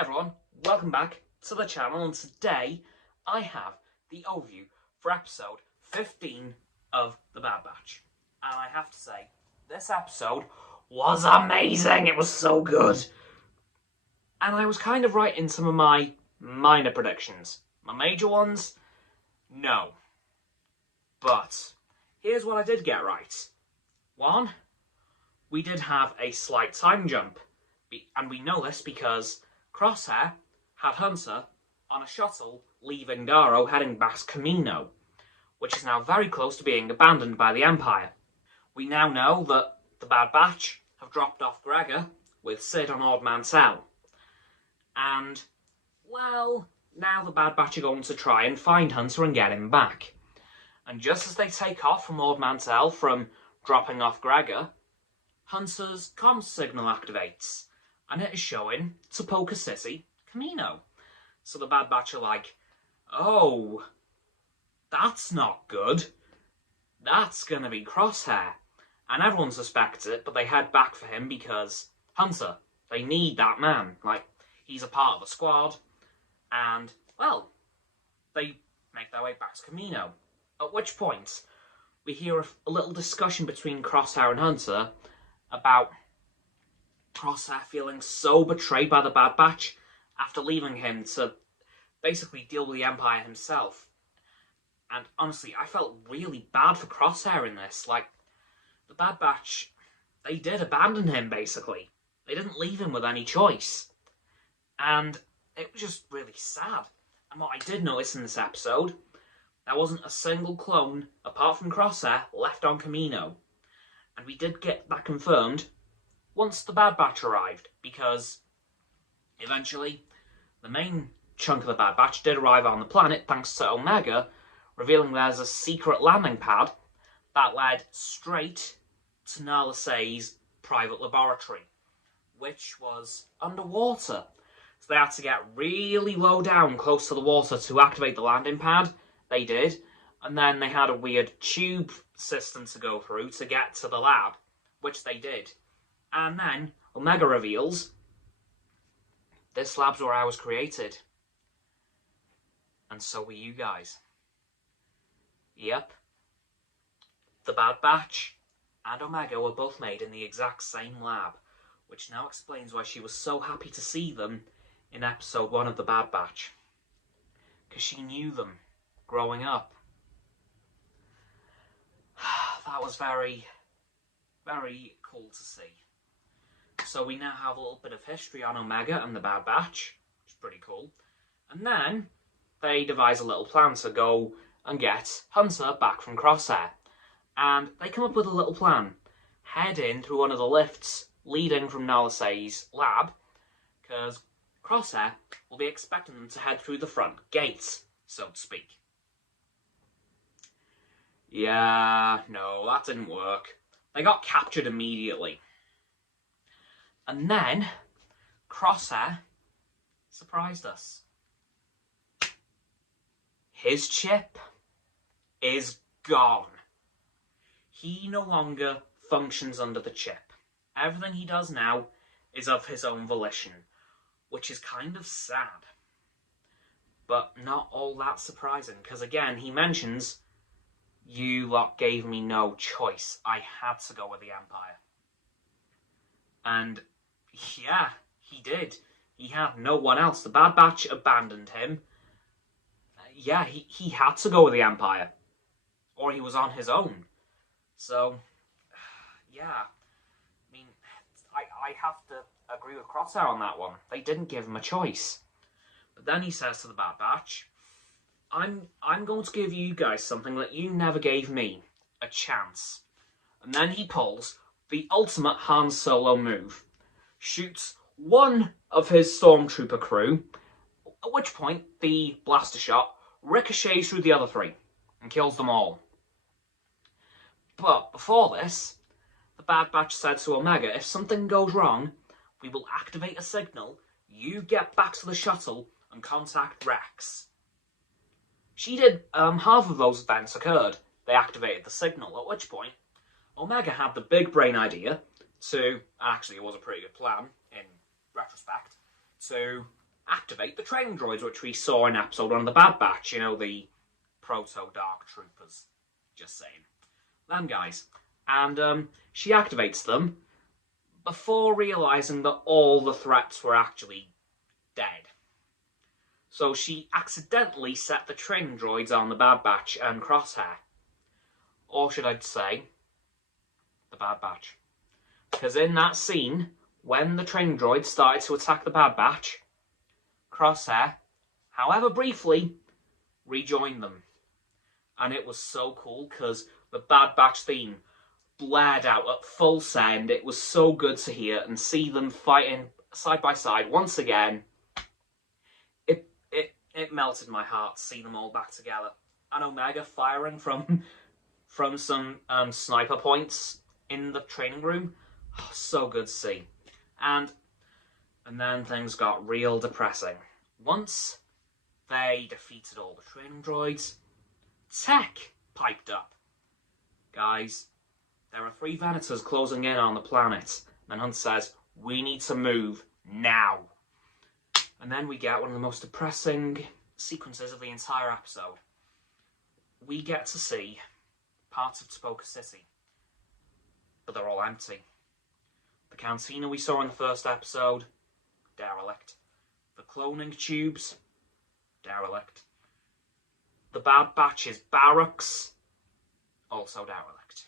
Hi everyone, welcome back to the channel, and today I have the overview for episode 15 of The Bad Batch. And I have to say, this episode was amazing, it was so good. And I was kind of right in some of my minor predictions. My major ones, no. But here's what I did get right. One, we did have a slight time jump. And we know this because Crosshair had Hunter on a shuttle leaving Garo heading back to Camino, which is now very close to being abandoned by the Empire. We now know that the Bad Batch have dropped off Gregor with Sid on Ord Mantell. And, well, now the Bad Batch are going to try and find Hunter and get him back. And just as they take off from Ord Mantell from dropping off Gregor, Hunter's comms signal activates, and it is showing Topoka City, Camino. So the Bad Batch are like, oh, that's not good. That's going to be Crosshair. And everyone suspects it, but they head back for him because Hunter, they need that man. Like, he's a part of the squad. And, well, they make their way back to Camino. At which point, we hear a little discussion between Crosshair and Hunter about Crosshair feeling so betrayed by the Bad Batch after leaving him to basically deal with the Empire himself. And honestly, I felt really bad for Crosshair in this. Like, the Bad Batch, they did abandon him, basically. They didn't leave him with any choice. And it was just really sad. And what I did notice in this episode, there wasn't a single clone, apart from Crosshair, left on Camino. And we did get that confirmed once the Bad Batch arrived, because eventually the main chunk of the Bad Batch did arrive on the planet thanks to Omega, revealing there's a secret landing pad that led straight to Nala Se's private laboratory, which was underwater. So they had to get really low down, close to the water, to activate the landing pad. They did. And then they had a weird tube system to go through to get to the lab, which they did. And then Omega reveals, this lab's where I was created. And so were you guys. Yep. The Bad Batch and Omega were both made in the exact same lab, which now explains why she was so happy to see them in episode 1 of The Bad Batch. Because she knew them growing up. That was very, very cool to see. So we now have a little bit of history on Omega and the Bad Batch, which is pretty cool. And then they devise a little plan to go and get Hunter back from Crosshair. And they come up with a little plan. Head in through one of the lifts leading from Nala Se's lab, because Crosshair will be expecting them to head through the front gates, so to speak. Yeah, no, that didn't work. They got captured immediately. And then, Crosshair surprised us. His chip is gone. He no longer functions under the chip. Everything he does now is of his own volition, which is kind of sad. But not all that surprising, because again, he mentions, you lot gave me no choice. I had to go with the Empire. And yeah, he did. He had no one else. The Bad Batch abandoned him. Yeah, he had to go with the Empire. Or he was on his own. So, yeah. I mean, I have to agree with Crosshair on that one. They didn't give him a choice. But then he says to the Bad Batch, I'm going to give you guys something that you never gave me. A chance. And then he pulls the ultimate Han Solo move. Shoots one of his stormtrooper crew, at which point the blaster shot ricochets through the other three and kills them all. But before this, the Bad Batch said to Omega, if something goes wrong, we will activate a signal, you get back to the shuttle and contact Rex. She did, half of those events occurred. They activated the signal, at which point Omega had the big brain idea to, actually it was a pretty good plan in retrospect, to activate the training droids, which we saw in episode 1 of the Bad Batch. You know, the proto-dark troopers. Just saying. Them guys. And she activates them before realising that all the threats were actually dead. So she accidentally set the training droids on the Bad Batch and Crosshair. Or should I say, the Bad Batch. Because in that scene, when the training droids started to attack the Bad Batch, Crosshair, however briefly, rejoined them. And it was so cool because the Bad Batch theme blared out at full sound. It was so good to hear and see them fighting side by side once again. It melted my heart to see them all back together. And Omega firing from some sniper points in the training room. Oh, so good to see. And then things got real depressing. Once they defeated all the training droids, Tech piped up. Guys, there are 3 Venators closing in on the planet. And Hunt says, we need to move now. And then we get one of the most depressing sequences of the entire episode. We get to see parts of Topeka City, but they're all empty. The cantina we saw in the first episode, derelict. The cloning tubes, derelict. The Bad Batch's barracks, also derelict.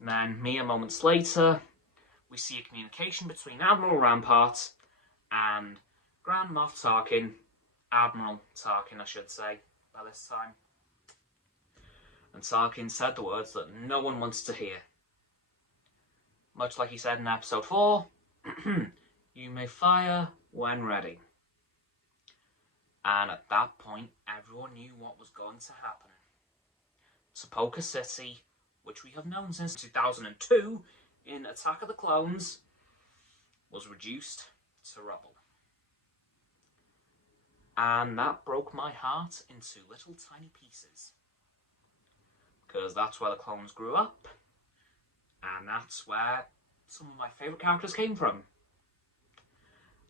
And then, mere moments later, we see a communication between Admiral Rampart and Grand Moff Tarkin, Admiral Tarkin, I should say, by this time. And Tarkin said the words that no one wants to hear. Much like he said in episode 4, you may fire when ready. And at that point, everyone knew what was going to happen. Topeka City, which we have known since 2002 in Attack of the Clones, was reduced to rubble. And that broke my heart into little tiny pieces. Because that's where the clones grew up. And that's where some of my favourite characters came from.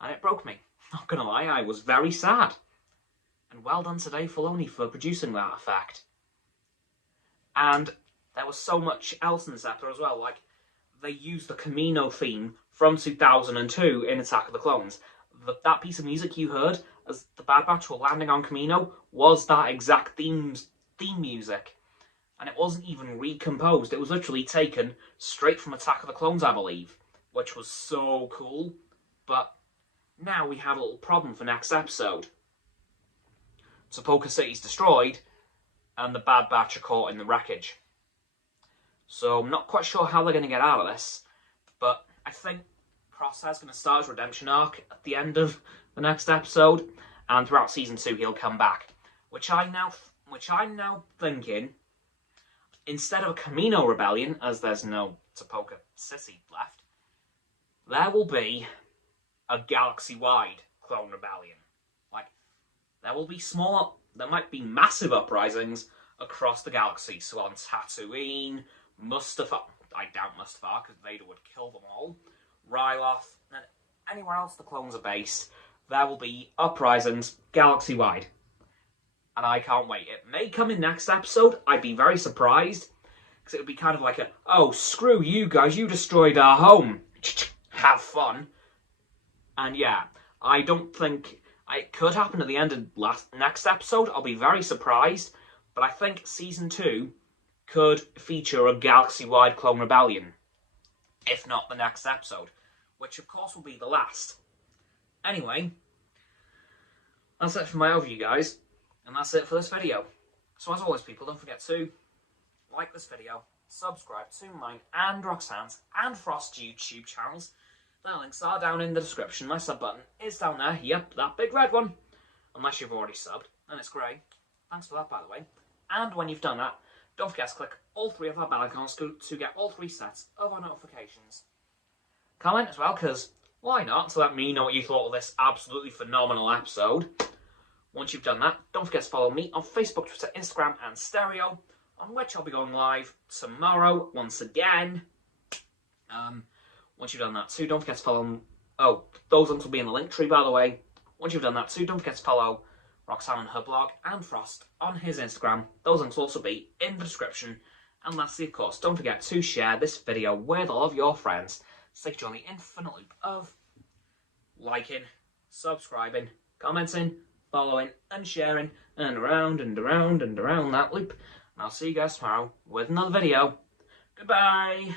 And it broke me. Not gonna lie, I was very sad. And well done to Dave Filoni for producing that effect. And there was so much else in this episode as well. Like, they used the Camino theme from 2002 in Attack of the Clones. That piece of music you heard as the Bad Batch were landing on Camino was that exact theme music. And it wasn't even recomposed. It was literally taken straight from Attack of the Clones, I believe. Which was so cool. But now we have a little problem for next episode. Topeka City's destroyed, and the Bad Batch are caught in the wreckage. So I'm not quite sure how they're going to get out of this. But I think Crosshair's going to start his redemption arc at the end of the next episode. And throughout Season 2 he'll come back. Which I'm now thinking, instead of a Camino rebellion, as there's no Topeka City left, there will be a galaxy-wide clone rebellion. Like, there might be massive uprisings across the galaxy. So on Tatooine, Mustafar, I doubt Mustafar, because Vader would kill them all, Ryloth, and anywhere else the clones are based, there will be uprisings galaxy-wide. And I can't wait. It may come in next episode. I'd be very surprised. Because it would be kind of like oh, screw you guys, you destroyed our home. Have fun. And yeah, I don't think it could happen at the end of next episode. I'll be very surprised. But I think Season 2 could feature a galaxy-wide clone rebellion. If not the next episode. Which, of course, will be the last. Anyway, that's it for my overview, guys. And that's it for this video. So as always, people, don't forget to like this video, subscribe to mine and Roxanne's and Frost's YouTube channels. Their links are down in the description. My sub button is down there. Yep, that big red one. Unless you've already subbed, and it's grey. Thanks for that, by the way. And when you've done that, don't forget to click all 3 of our bell icons to get all 3 sets of our notifications. Comment as well, because why not? To let me know what you thought of this absolutely phenomenal episode. Once you've done that, don't forget to follow me on Facebook, Twitter, Instagram, and Stereo, on which I'll be going live tomorrow once again. Once you've done that too, don't forget to follow... Oh, those links will be in the link tree, by the way. Once you've done that too, don't forget to follow Roxanne on her blog and Frost on his Instagram. Those links will also be in the description. And lastly, of course, don't forget to share this video with all of your friends so you can join the infinite loop of liking, subscribing, commenting, following, and sharing, and around and around and around that loop. And I'll see you guys tomorrow with another video. Goodbye!